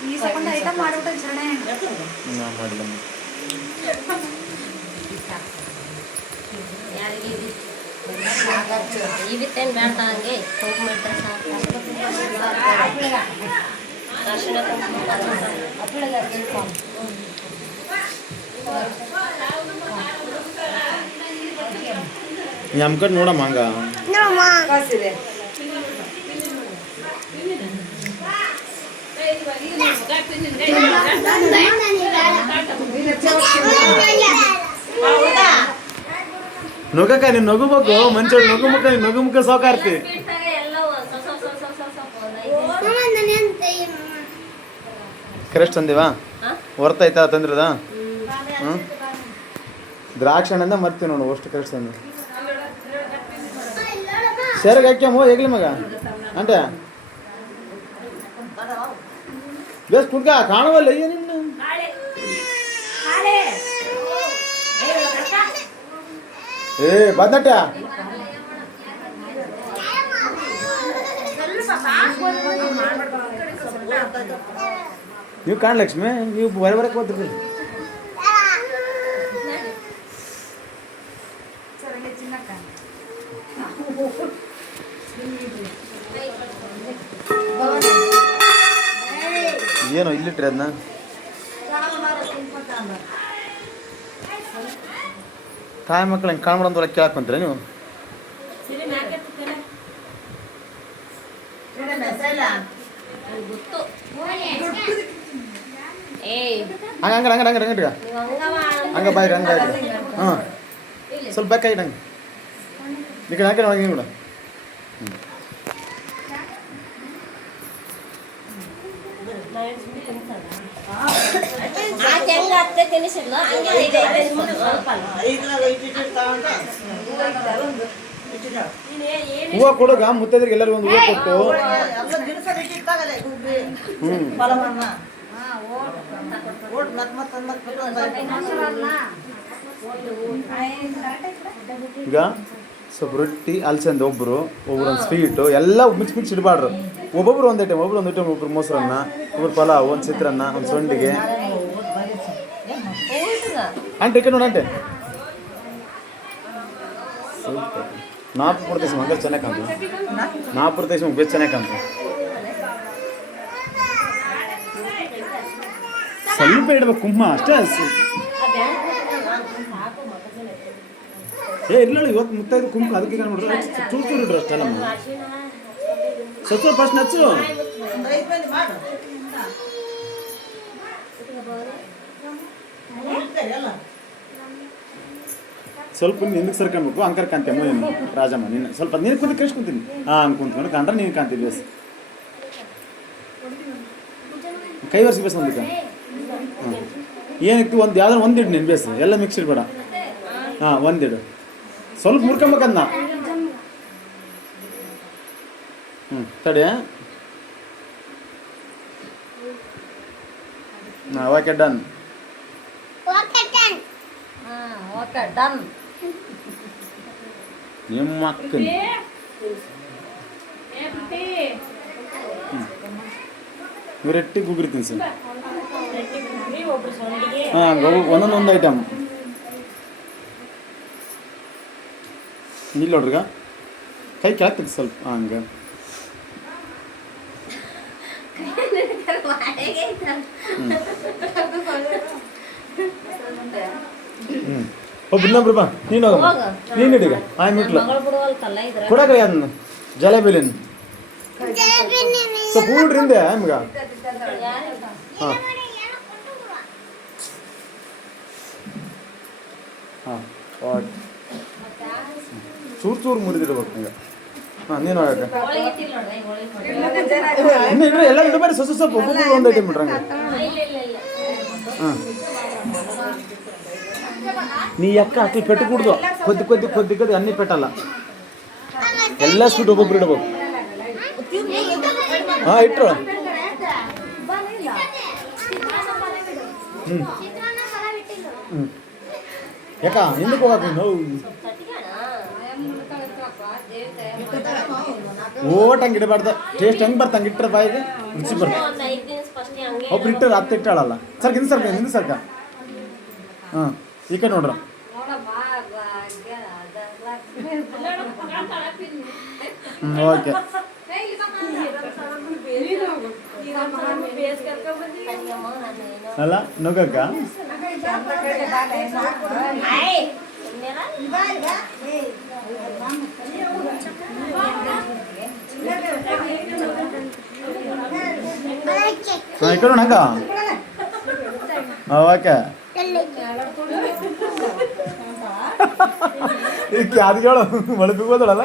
ಈ second item ಮಾಡ್ಬಿಟ್ಟು ಚರಣೆ ನಾ ಮಾಡಿಲ್ಲ ಯಾರಿಗೆ ಇವಿತ್ತೇನು ಬೇಡ ಹಂಗೆ ಕುಂಕುಮ ಇಟ್ಟರೆ ಸಾಕು ಅರಿಶಿಣ ಕುಂಕುಮ ನಮ್ಮ ಕಡೆ ನೋಡಮ್ಮ ಹಂಗ ನೊಗಕ್ಕ ನೀನು ನಗುಬೇಕು ಮಂಚೋಳು ನಗುಮುಖ ನೀನು ನಗುಮುಖ ಸಾಕಾರ್ತಿ ಕರೆಕ್ಟ್ ತಂದಿವಾ ಹೊರ್ತಾಯ್ತಾ ತಂದ್ರದ ಹ್ಞೂ ದ್ರಾಕ್ಷಿ ಹಣ್ಣಿಂದ ಮರ್ತೀವಿ ನೋಡು ಅಷ್ಟು ಕರೆಕ್ಟ್ ತಂದು ಸೆರಗ್ ಹಾಕ್ಯಮ್ಮ ಹೇಗ್ಲಿ ಮಗ ಅಂಟೆ ಬೇಸ್ ಕುಡ್ಕ ಕಾಣುವಲ್ಲ ಏನಿನ್ನು ಏ ಬಂದಟ್ಟ ನೀವು ಕಾಣ್ಲಕ್ಷ್ಮಿ ನೀವು ಬರಕ್ಕೆ ಹೋದ್ರಿ ಏನೋ ಇಲ್ಲಿಟ್ರಿ ಅದನ್ನ ತಾಯಿ ಮಕ್ಳು ಹೆಂಗೆ ಕಾಣ್ಬಿಡಂತ ಒಳಗೆ ಕೇಳಾಕೊಂತೀರ ನೀವು ಹಂಗೆ ಹಂಗೆ ಹಂಗೆ ಹಂಗೆ ಹಂಗೆ ಬಾಯ್ರಿ ಹಂಗೆ ಹಾಂ ಸ್ವಲ್ಪ ಬೇಕಾಗಿ ಹಂಗೆ ಈ ಕಡೆ ಹಾಕಿ ಒಳಗೆ ಕೂಡ ಹೂವು ಕೊಡುಗ ಮುತ್ತೈದ್ರಿಗೆ ಎಲ್ಲರಿಗೂ ಒಂದು ಹೂವು ಕೊಟ್ಟು ಈಗ ಸ್ವಲ್ಪ ರೊಟ್ಟಿ ಅಲ್ಸಂದ ಒಬ್ಬರು ಒಂದು ಸ್ವೀಟು ಎಲ್ಲ ಮಿಕ್ಸ್ ಮಿಕ್ಸ್ ಇಡಬಾರ್ದು ಒಬ್ಬೊಬ್ರು ಒಂದು ಐಟಮ್ ಒಬ್ಬರು ಮೊಸರನ್ನ ಒಬ್ಬರು ಪಲಾವ್ ಒಂದು ಚಿತ್ರಾನ್ನ ಒಂದು ಸೊಂಡಿಗೆ ಅಂಟೆ ನೋಡಿ ಅಂಟೆ ನಾಪುರ ದೇಶ ಮಗ ಚೆನ್ನಾಗಿ ಕಾಣ್ತು ನಾಪುರ ದೇಶ ಬೇಸ್ ಚೆನ್ನಾಗಿ ಕಾಣ್ತು ಸ್ವಲ್ಪ ಇಡ್ಬೇಕು ಕುಂಕುಮ ಅಷ್ಟೇ ಏ ಇಲ್ಲ ಇವತ್ತು ಮುತ್ತೈದು ಕುಂಕುಮ ಅದಕ್ಕೆ ನೋಡ್ರಿ ಚೂರು ಚೂರು ಇಡ್ರಿ ಅಷ್ಟೆಲ್ಲ ಸ್ವಲ್ಪ ಫಸ್ಟ್ ನಚ್ಚು ಸ್ವಲ್ಪ ನಿನಗೆ ಸರ್ಕೊಬೇಕು ಅಂಕರ್ ಕಾಂತಮ್ಮ ನೀನು ರಾಜಮ್ಮ ನೀನು ಸ್ವಲ್ಪ ನೀನು ಕುಂತ ಕೇಳಿಸ್ಕೊಂತೀನಿ ಹಾಂ ಕುಂತ್ಕೊಂಡು ಕಂಡ್ರೆ ನೀನು ಕಾಂತೀವಿ ಬೇಸ್ ಕೈ ವರ್ಷ ಬೇಸ್ ಒಂದಿಕ್ಕ ಹಾಂ ಏನಕ್ಕೆ ಒಂದು ಯಾವ್ದಾರು ಒಂದಿಡು ನೀನು ಬೇಸ್ ಎಲ್ಲ ಮಿಕ್ಸ್ ಇಡಬೇಡ ಹಾಂ ಒಂದಿಡು ಸ್ವಲ್ಪ ಮುರ್ಕೊಂಬೇಕನ್ನ ತಡಿ ಓಕೆ ಡನ್ ನಿಮ್ಮ ಅಕ್ಕನ ರೊಟ್ಟಿ ಗುಗ್ರಿ ಸರ್ ಹಾಂ ಒಂದೊಂದೊಂದು ಐಟಮ್ ಇಲ್ಲ ನೋಡ್ರಿಗ ಕೈ ಕೆಳಗ್ತದೆ ಸ್ವಲ್ಪ ಹಂಗೆ ಒಬ್ಬ ಇನ್ನೊಬ್ರು ಬಾ ನೀನು ಹೋಗ ನೀನು ಹಿಡಿಗ ಆಯ್ ಮಿಟ್ಲು ಕೊಡಕ್ರಿ ಅದನ್ನ ಜಲೇಬಿಲಿನ ಸ್ವಲ್ಪ ಹೂಡ್ರಿ ಹಿಂದೆ ನಿಮ್ಗ ಹಾಂ ಹಾಂ ಓಕೆ ಚೂರು ಚೂರು ಮುರಿದಿರ್ಬೇಕು ಈಗ ಹಾಂ ನೀನು ಇನ್ನು ಇಡ್ರಿ ಎಲ್ಲ ಇಡಬೇಡಿ ಸ್ವಲ್ಪ ಸ್ವಲ್ಪ ಒಬ್ಬೊಬ್ಬರು ಒಂದು ಐಟಮ್ ಬಿಡ್ರಿ ಹಂಗೆ ಹಾಂ ನೀ ಅಕ್ಕ ಅಕ್ಕಿ ಪೆಟ್ಟು ಕುಡ್ದು ಕೊದ್ದಿ ಅನ್ನಿ ಪೆಟ್ಟಲ್ಲ ಎಲ್ಲ ಸ್ವೀಟ್ ಒಬ್ಬೊಬ್ರು ಇಡ್ಬೇಕು ಹಾಂ ಇಟ್ರು ಹ್ಞೂ ಯಾಕ ಹಿಂದಕ್ಕೆ ಹೋಗಕ್ಕೆ ನೋವು ಓಟ್ ಹಂಗೆ ಇಡಬಾರ್ದು. ಟೇಸ್ಟ್ ಹೆಂಗೆ ಬರ್ತ ಹಂಗೆ ಇಟ್ಟರೆ ಬಾಯಿಗೆ ರುಚಿ ಬರ್ತದೆ. ಒಂದು 5 ದಿನ ಫಸ್ಟ್ ಹಂಗೆ ಒಬ್ರು ಇಟ್ಟರೆ ಹತ್ತು ಇಟ್ಟಾಳಲ್ಲ. ಸರ್ಕ ಹಿಂದೆ ಸರ್ಕ ಹಾಂ ಈ ಕಡೆ ನೋಡ್ರ. ಓಕೆ ಅಲ್ಲ ನುಗ್ಗಕ್ಕ ಹಾಂ ಈ ಕಡೆ ನೋಡಕ್ಕ. ಓಕೆ ಇದಕ್ಕೆ ಅದು ಕೇಳು ಒಳಗೆ ಹೋದಳಲ್ಲ.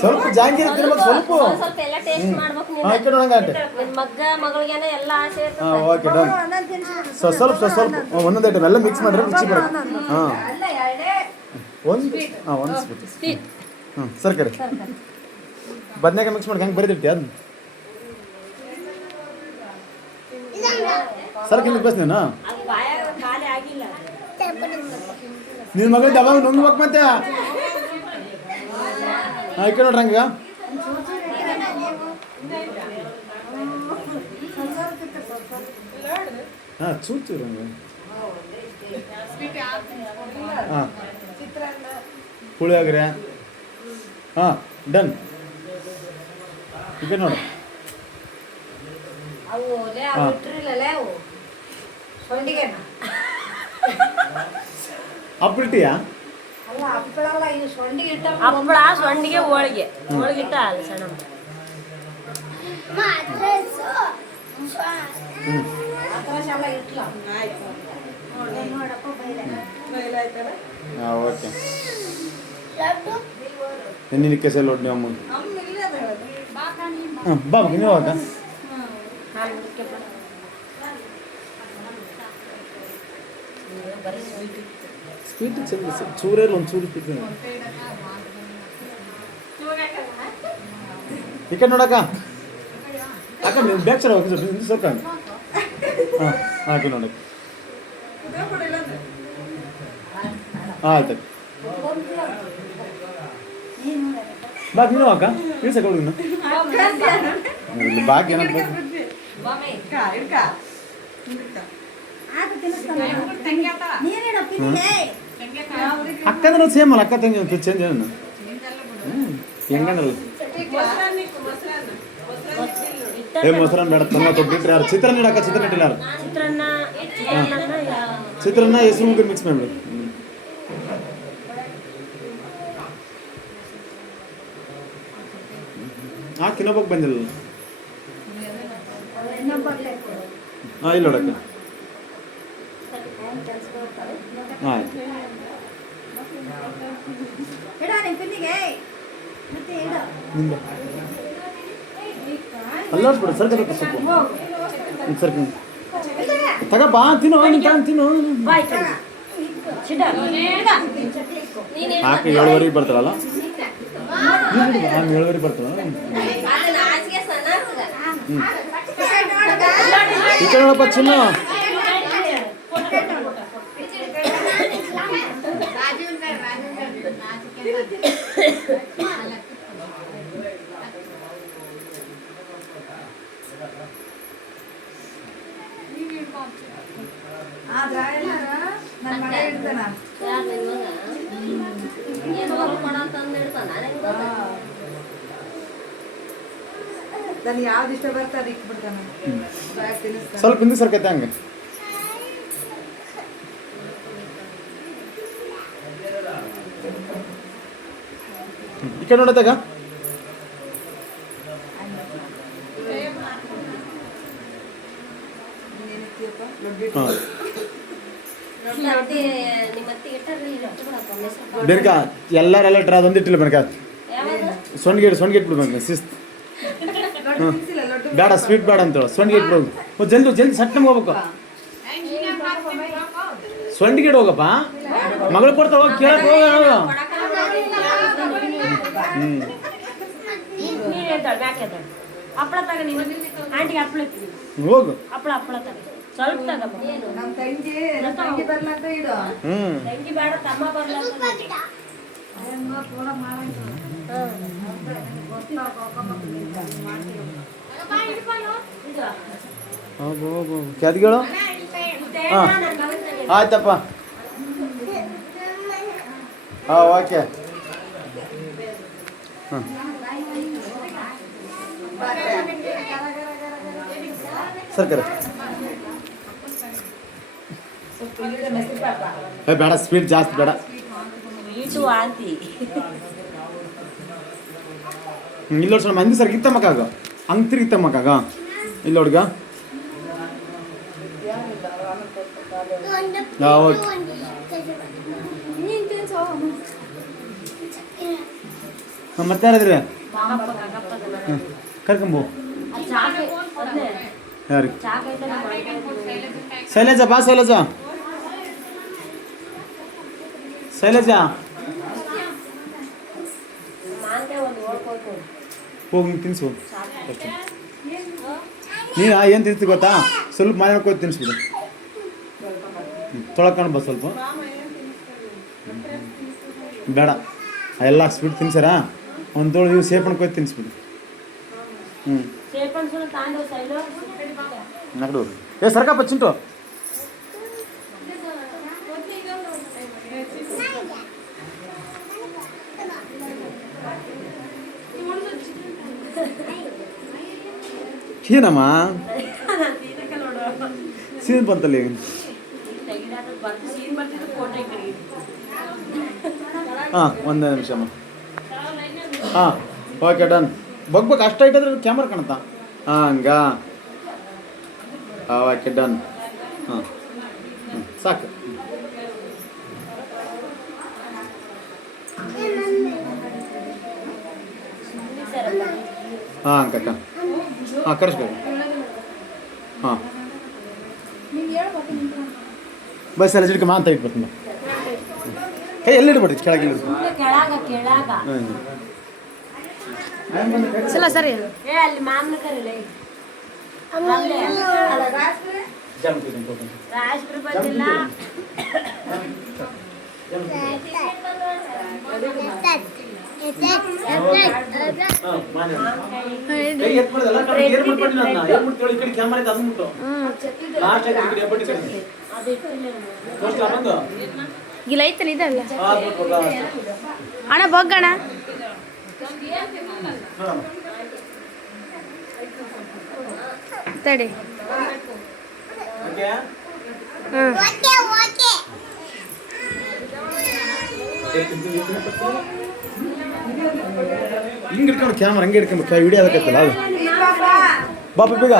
ಸ್ವಲ್ಪ ಜಾಂಗೀರಿ ತಿನ್ಬೇಕು ಸ್ವಲ್ಪ. ಸ್ವಲ್ಪ ಎಲ್ಲ ಟೇಸ್ಟ್ ಮಾಡ್ಬೇಕು ಹಾಂ ಈ ಕಡೆ ನೋಡಂಗ ಆಂಟಿ. ಮಗಳಿಗೇನೆ ಎಲ್ಲ ಆಸೆ ಇರ್ತದೆ. ಹಾಂ ಓಕೆ ಡನ್. ಸ್ವಲ್ಪ ಒಂದೊಂದು ಐಟಮ್ ಎಲ್ಲ ಮಿಕ್ಸ್ ಮಾಡಿದ್ರೆ ರುಚಿ ಬರುತ್ತೆ. ಹಾಂ ಒಂದು ಸ್ವೀಟ್ ಹ್ಞೂ ಸರ್ಕರಿ ಬದನೇಕಾಯಿ ಮಿಕ್ಸ್ ಮಾಡಿ ಹೆಂಗೆ ಬರೀತಿರ್ತಿ ಅದನ್ನ ಸರ್ಕ ಹಿಂಗೆ ಬಸ್ ನೀನು ನಿನ್ನ ಮಗಳಿಗೆ ಅವಾಗ ನುಂಗ್ಬೇಕು ಮತ್ತೆ. ಹಾಂ ಈ ಕಡೆ ನೋಡ್ರಿ ಹಂಗ. ಹಾಂ ಚೂರು ಹಂಗೆ. ಹಾಂ ಪುಳಿಯೋಗರೆ ಹಾಂ ಡನ್. ಈ ಕಡೆ ನೋಡು. ಅಪ್ಪಿಟ್ಟಿಯಾ ಹಪ್ಪಳ ಸೊಂಡಿಗೆ ಹೋಳಿಗೆ ಹೋಳಿಗಿಟ್ಟ ಅಲ್ಲ ಸಣ್ಣ ಹಾಂ ಓಕೆ ನಿನ್ನ ಕೆಸ ಲೋಡ್ ನೀವು ಅಮ್ಮ ಹಾಂ ಬಾ ನೀವು ಅಕ್ಕ. ಸ್ವೀಟ್ ಚಂದ ಚೂರಲ್ಲಿ ಒಂದು ಚೂರು ಇಟ್ಟಿದ್ದೀನಿ. ಈ ಕಡೆ ನೋಡಕ್ಕ ಅಕ್ಕ ನೀವು ಬ್ಯಾಕ್ ಸೈಡ್ ಹೋಗಿ ಹಿಂದೆ ಸ್ವಲ್ಪ ಹಾಂ ಹಾಕಿ ನೋಡಕ್ಕೆ. ಹಾಂ ಆಯ್ತು ಬಾಕ್ ನೀನು ಅಕ್ಕ ಇಳಿಸಕ್ಕೆ ಇನ್ನು ಇಲ್ಲಿ ಬಾಕಿ ಏನಾದ್ರು ಬೇಕು. ಅಕ್ಕಂದ್ರೆ ಸೇಮ್ ಅಲ್ಲ ಅಕ್ಕ ತಂಗಿ ಚೇಂಜ್ ಏನು ಹೆಂಗನಲ್ಲ. ಮೊಸರನ್ನ ಬೇಡ ತಮ್ಮ ತೊಟ್ಟಿಟ್ರೆ ಯಾರು ಚಿತ್ರಾನ್ನ ಇಡಕ್ಕ ಚಿತ್ರಾನ್ನ ಇಟ್ಟಿಲ್ಲ ಯಾರು ಚಿತ್ರಾನ್ನ ಹೆಸರು ಮುಗ್ಗು ಮಿಕ್ಸ್ ಮಾಡ್ಬೇಕು. ಹಾಂ ಇನ್ನೊಬ್ಬಕ್ಕೆ ಬಂದಿಲ್ಲ. ಹಾಂ ಇಲ್ಲ ನೋಡಕ್ಕ ಆಯ್ತು ಅಲ್ಲ ಬಿಡು ಸರ್ಕ ಸ್ವಲ್ಪ ಸರ್ಕ ತಗಪ್ಪ ತಿನ್ನು ತಿನ್ನು. ಹಾಕಿ 7:30 ಬರ್ತಾರಲ್ಲ 7:30 ಬರ್ತಾರ. ಈ ಕಡೆ ನೋಡಪ್ಪ ಚಿನ್ನ ಯಾವ್ದು ಇಷ್ಟ ಬರ್ತಾರೆ ಇಟ್ಬಿಡ್ತಾನೆ. ಸ್ವಲ್ಪ ಹಿಂದೆ ಸರ್ಕೈತೆ ಹಂಗೆ. ಈ ಕಡೆ ನೋಡತ್ತಾಗ ಬೆನ್ಕ ಎಲ್ಲಾರೆಲ್ಲ ಟ್ರಾ ಅದೊಂದು ಇಟ್ಟಿಲ್ಲ ಬೆನ್ಕ ಸೊಂಡಿಗೆ ಇಟ್ಬಿಡ್ಬೇಕು ಶಿಸ್ತು. ಬೇಡ ಸ್ವೀಟ್ ಬೇಡ ಅಂತೇಳು ಸೊಂಡಿಗೆ ಇಟ್ಬಿಡ್ಬೇಕು. ಜಲ್ದಿ ಸಟ್ ನಮ್ಗೆ ಹೋಗ್ಬೇಕು. ಸೊಂಡಿಗೆ ಹೋಗಪ್ಪ ಮಗಳು ಕೊಡ್ತಾವ ಹೋಗಿ ಕೇಳಕ್ ಹೋಗ. ಹಪ್ಪಳ ತಗ ನೀವು ಆಂಟಿಗೆ ಹಪ್ಪಳ ಹೋಗು ಹಪ್ಪಳ ತಗ ಸ್ವಲ್ಪ ತಗಪ್ಪ. ನಮ್ಮ ತಂಗಿ ಬರ್ಲಂತ ಇಡು. ಹ್ಞೂ ತಂಗಿ ಬೇಡ, ತಮ್ಮ ಬರ್ಲಕ್ಕ. ಕ್ಯಾದ್ಗಳು ಹಾಂ ಆಯ್ತಪ್ಪ. ಹಾಂ ಓಕೆ. ಹಾಂ ಸರ್ಕಾರ ಬೇಡ, ಸ್ವೀಟ್ ಜಾಸ್ತಿ ಬೇಡ. ಸ್ವೀಟು ವಾಂತಿ. ಇಲ್ಲಿ ನೋಡ್ಸೋಣ ಮಂದಿ ಸರ್ ಗಿತ್ತಮ್ಮಕ್ಕಾಗ ಹಂಗೆ ತಿರುಗಿತ್ತಮ್ಮಕ್ಕಾಗ ಇಲ್ಲಿ ನೋಡ್ಗ. ಓಕೆ ಮತ್ತೆ ಯಾರಿದ್ರಿ? ಹ್ಞೂ ಕರ್ಕೊಂಬು. ಯಾರು? ಶೈಲಜಾ ಬಾ. ಶೈಲಜಾ ಹೋಗಿ ನೀನು ತಿನ್ಸು. ನೀನು ಏನು ತಿನ್ಸ್ತಿ ಗೊತ್ತಾ? ಸ್ವಲ್ಪ ಮನೆ ಹೋಗಿ ತಿನ್ಸ್ಬಿಡು. ತೊಳ್ಕೊಂಡು ಬಾ ಸ್ವಲ್ಪ. ಬೇಡ ಎಲ್ಲ ಸ್ವೀಟ್ ತಿನ್ಸಾರ ಒಂದು ತೊಳು ಇವು ಸೇಪಣ್ಣ ಕೊಯ್ದು ತಿನ್ಸ್ಬಿಡು. ಹ್ಞೂ ನಗಡು ಏ ಸರ್ಕಪ್ಪ ಚಿಂಟು. ಏನಮ್ಮ ಸೀನ್ ಬಂತಲ್ಲಿ. ಹಾಂ ಒಂದೇ ನಿಮಿಷಮ್ಮ. ಹಾಂ ಓಕೆ ಡನ್. ಬಗ್ಬೇಕು ಅಷ್ಟು ಇಟ್ಟಿದ್ರೆ ಕ್ಯಾಮ್ರಾ ಕಾಣುತ್ತಾ? ಹಾಂ ಹಂಗ ಓಕೆ ಡನ್. ಹಾಂ ಸಾಕು. ಹಾಂ ಕಕ್ಕ ಹಾಂ ಕರೆಸ್ಬೇಕು. ಹಾಂ ಬಸ್ ಎಲ್ಲ ಜಿಡ್ಕ ಮಾಂತ ಇಟ್ಬಿಡ್ತೀನಿ. ಕೈ ಎಲ್ಲಿ ಇಡ್ಬಿಡ್ರಿ ಕೆಳಗೆ ಸಲ ಸರಿ. ಅಲ್ಲಿ ಮಾಮನ ಕರೀಲಿ. ರಾಜ್ಪುರ ಬಂದಿಲ್ಲ. ಇಲ್ಲ ಐತಲ್ಲ ಇದಲ್ಲ ಅಣ್ಣ ಬಗ್ಗಣ. ತಡಿ. ಹಿಂಗೆ ಇಟ್ಕೊಂಡು ಕ್ಯಾಮ್ರಾ ಹಂಗೆ ಇಟ್ಕೊಂಡು ವಿಡಿಯೋ ಅದಕ್ಕತ್ತಲ್ಲ ಅದು. ಬಾ ಬೇಗ.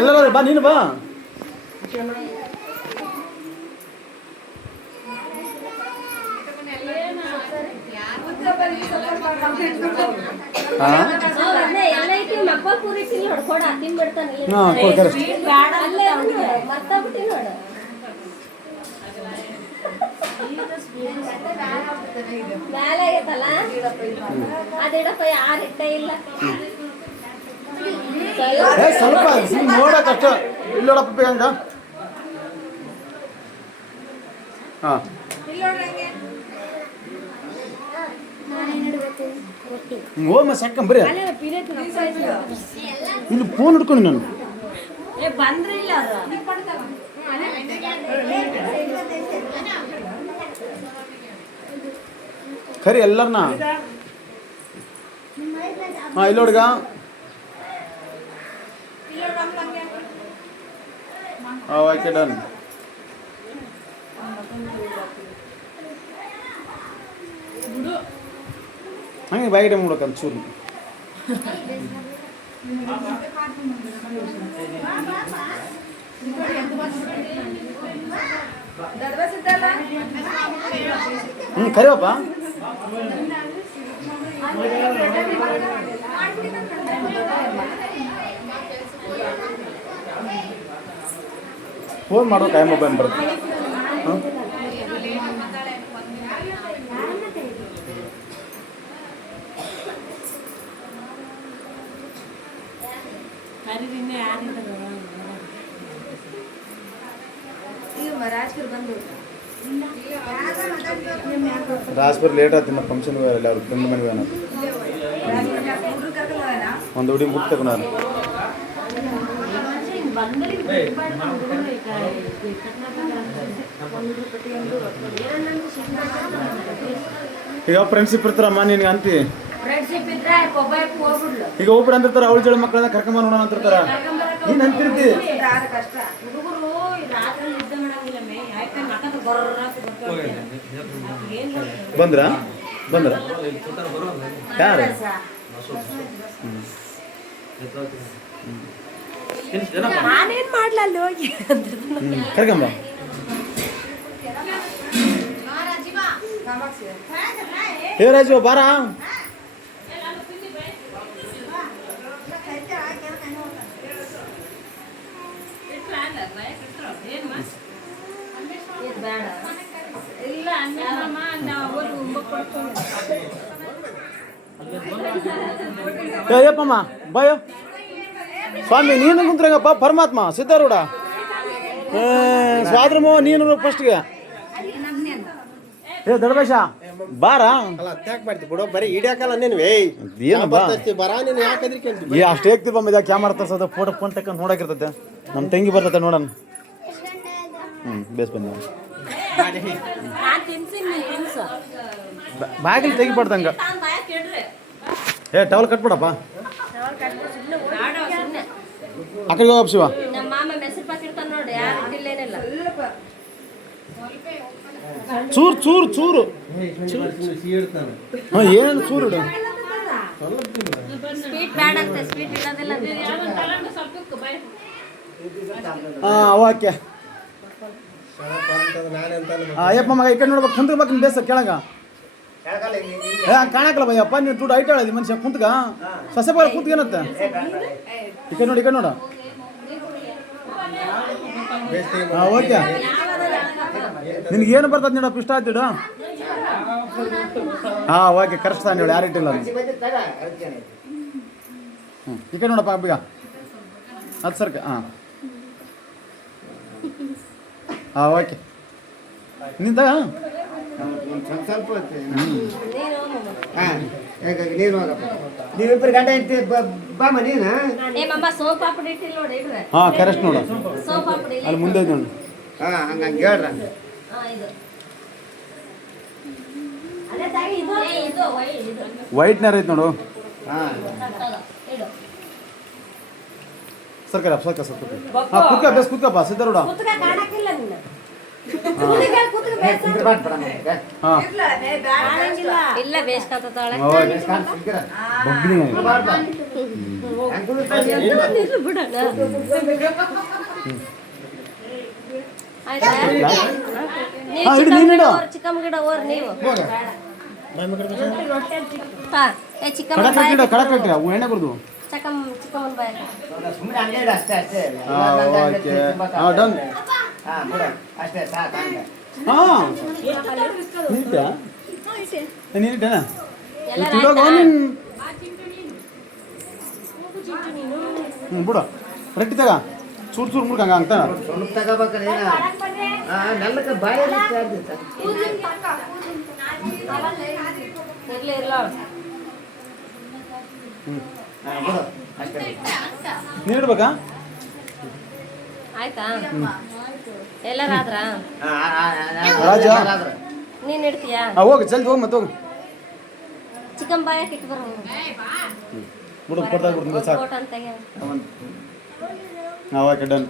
ಎಲ್ಲರೂ ಬಾ, ನೀನು ಬಾ. ಸ್ವಲ್ಪ ನೋಡಕಷ್ಟ ಇಲ್ಲಿ ನೋಡಪ್ಪ ಹಂಗ. ಹಾಂ ಓಮ ಸಾಕಂ ಬರ್ರಿ. ಇಲ್ಲಿ ಫೋನ್ ಹಿಡ್ಕೊಂಡು ನಾನು ಬಂದ್ರೆ ಇಲ್ಲ ಖರಿ ಎಲ್ಲರನ್ನ. ಹಾಂ ಇಲ್ಲಿ ನೋಡ್ಗ. Okay done. ಹಂಗೆ ಬಾಯಿಡೆ ಮಾಡ್ಬೇಕಂತ ಚೂರು. ಕರಿಯಪ್ಪ. ಫೋನ್ ಮಾಡೋ ಕಾಯಿ ಮೊಬೈಲ್ ಬರುತ್ತೆ. ಹಾಂ ರಾಜ್ಪುರ್ ಲೇಟ್ ಆಯ್ತು ನಮ್ಮ ಫಂಕ್ಷನ್ ಹೋಗಲ್ಲ ಅವ್ರು ಫ್ರೆಂಡ್ ಮನೆಗೆ ಹೋಗೋಣ ಒಂದು ಹುಡುಗಿ ಬುಕ್ ತಗೊಂಡಾರ ಈಗ ಫ್ರೆಂಡ್ಶಿಪ್ ಇರ್ತಾರಮ್ಮ ನಿನ್ಗೆ ಅಂತಿ ಈಗ ಒಬ್ರು ಅಂತಿರ್ತಾರ ಅವಳ ಜೋಳ ಮಕ್ಕಳನ್ನ ಕರ್ಕೊಂಬ ನೋಡೋಣ ಅಂತಿರ್ತಾರ ನೀನ್ ಅಂತಿರ್ತಿ ಬಂದ್ರ ಬಂದ್ರ ಯಾರು ನಾನೇನ್ ಮಾಡ್ಲ ಅಲ್ಲಿ ಹೋಗಿ ಕರ್ಕೊಂಬ ಹೇ ರಾಜು ಬಾರ ಅಯ್ಯಪ್ಪಮ್ಮ ಬಾಯೋ ಸ್ವಾಮಿ ನೀನು ಕುಂತ್ರಂಗಪ್ಪ ಪರಮಾತ್ಮ ಸಿದ್ಧಾರೂಢ ಸ್ವಾದ್ರಮೋ ನೀನು ಫಸ್ಟ್ಗೆ ಏ ದೊಡ್ಡಬಾಷ ಬಾರ ಅಟ್ಯಾಕ್ ಮಾಡ್ತಿ ಬಿಡೋ ಬರೀ ಹಿಡಿಯಾಕಲ್ಲ ನೀನು ಏನು ಬಾ ಬರ ನೀನು ಯಾಕಂದ್ರೆ ಕೇಳ್ತಿ ಏ ಅಷ್ಟು ಹೇಗ್ತಿಪ್ಪ ಇದು ಕ್ಯಾಮರಾ ತರ್ಸೋದು ಫೋಟೋ ಫೋನ್ ತಕೊಂಡು ನೋಡಾಕಿರ್ತೈತೆ ನಮ್ಮ ತಂಗಿ ಬರ್ತೈತೆ ನೋಡೋಣ ಬೇಸ್ ಬಂದ ನಾನ್ ತಿನ್ಸಿನ್ ನೀನ್ ತಿನ್ಸು ಬಾಗಿಲು ತೆಗಿಬಾರ್ದಂಗ ಏ ಟವಲ್ ಕಟ್ಬಿಡಪ್ಪ ಆ ಕಡೆಗೆ ಹೋಗಪ್ಪ ಶಿವ ನಮ್ಮ ಮಾಮ ಮೆಸರು ಪಾಕಿರ್ತಾನ ನೋಡಿ ಯಾರು ಇಟ್ಟಿಲ್ಲೇನಿಲ್ಲ ಚೂರು ಚೂರು ಚೂರು ಹಾಂ ಏನು ಚೂರು ಇಡು ಸ್ವೀಟ್ ಬ್ಯಾಡ ಅಂತ ಸ್ವೀಟ್ ಇಡೋದಿಲ್ಲ ಹಾಂ ಓಕೆ ಅಯ್ಯಪ್ಪ ಮಗ ಈ ಕಡೆ ನೋಡ್ಬೇಕು ಕುಂತಿರ್ಬೇಕು ಬೇಸ ಕೆಳಗ ಕಾಣಕಲ್ಲ ಭಯಪ್ಪ ನೀನು ದುಡ್ಡು ಐಟ್ ಹೇಳದಿ ಮನುಷ್ಯ ಕುಂತ್ಗ ಸಸ್ಯ ಬರ ಕುಂತ್ಗ ಏನತ್ತ ಈ ಕಡೆ ನೋಡಿ ನೋಡ ಹಾಂ ಓಕೆ ನಿನ್ಗೇನು ಬರ್ತದೆ ನೋಡಪ್ಪ ಇಷ್ಟ ಆಯ್ತು ಹಾಂ ಓಕೆ ಕರೆಸ್ತಾನೆ ಹೇಳಿ ಯಾರು ಇಟ್ಟಿಲ್ಲ ಈ ಕಡೆ ನೋಡಪ್ಪ ಬೇಗ ಅದು ಸರ್ಕ ಹಾಂ ಹಾಂ ಓಕೆ ನಿಂತ ಸ್ವಲ್ಪ ನೀವಿಬ್ಬರು ಗಂಡ ಹೆಂಡತಿ ಬಾಮ ನೀನು ಏ ಮಮ್ಮ ಸೋಪ್ ಪಾಪಡಿ ಇಟ್ಟಿಲ್ಲ ನೋಡಿ ಇಡ್ರೆ ಹಾಂ ಕರೆಕ್ಟ್ ನೋಡ ಸೋಪ್ ಪಾಪಡಿ ಅಲ್ಲಿ ಮುಂದೆ ಐತೆ ನೋಡಿ ಹಂಗಂಗೆ ಹೇಳ್ರ ಇದು ಅದೇ ತಾಯಿ ಇದು ಇದು ವೈಟ್ನರ್ ಐತೆ ನೋಡು ಇಡು ಸರ್ಕಾರ ಸರ್ಕಾರ ಸರ್ಕಾರ ಹಾಂ ಕುತ್ಕ ಬೇಸ್ ಕುತ್ಕಪ್ಪ ಸಿದ್ಧಾರೂಢ ಕುತ್ಕ ಕಾಣಕ್ಕಿಲ್ಲ ನಿನ್ನ ಹಾಂ ಇಲ್ಲ ಬೇಸ್ಕಾತಾಳೆ ಬಗ್ನಿ ಆಯ್ತಾ ಹಾಂ ಇಡು ನೀನು ಇಡು ಚಿಕ್ಕಮ್ಮ ಗಿಡ ಓರ್ ನೀವು ಹಾ ಏ ಚಿಕ್ಕಮ್ಮ ಕಡಕ್ ಕಟ್ಟಿಡ ಕಡಕ್ ಕಟ್ಟಿಡ ಎಣ್ಣೆ ಕುಡ್ದು ಚಿಕ್ಕಮ್ಮನ ಬಾಯ ಸುಮ್ಮನೆ ಹಂಗೆ ಇಡು ಅಷ್ಟೇ ಅಷ್ಟೇ ಹಾಂ ಓಕೆ ಹಾಂ ಡನ್ ಹಾಂ ಬಿಡು ಅಷ್ಟೇ ಸಾಕು ಹಂಗೆ ಹಾಂ ನೀಟಾ ನೀಟೇನಾ ಎಲ್ಲ ಇಡೋಗ ಬಿಡು ರೊಟ್ಟಿ ತಗ ಚೂರು ಚೂರು ಮುಡ್ಕಂಗ ಅಂತ ಸ್ವಲ್ಪ ತಗೋಬೇಕಾರೆ ನಲ್ಲಕ್ಕೆ ಬಾಯಲ್ಲಿ ಇರ್ಲಿ ಇರ್ಲ ಬಿಡು ಅಷ್ಟೇ ನೀನು ಇಡ್ಬೇಕಾ ಆಯ್ತಾ ಎಲ್ಲರಾದ್ರ ರಾಜ ನೀನ್ ಇಡ್ತೀಯಾ ಹಾಂ ಹೋಗಿ ಜಲ್ದಿ ಹೋಗಿ ಮತ್ತೆ ಹೋಗಿ ಚಿಕನ್ ಬಾಯಕ್ಕೆ ಇಟ್ಟು ಬರೋ ಬಿಡು ಕೊಡ್ತಾ ಬಿಡ್ತೀನಿ ಸಾಕು ಫೋಟೋ ಅಂತ ತೆಗೆ ಹಾಂ ಓಕೆ ಡನ್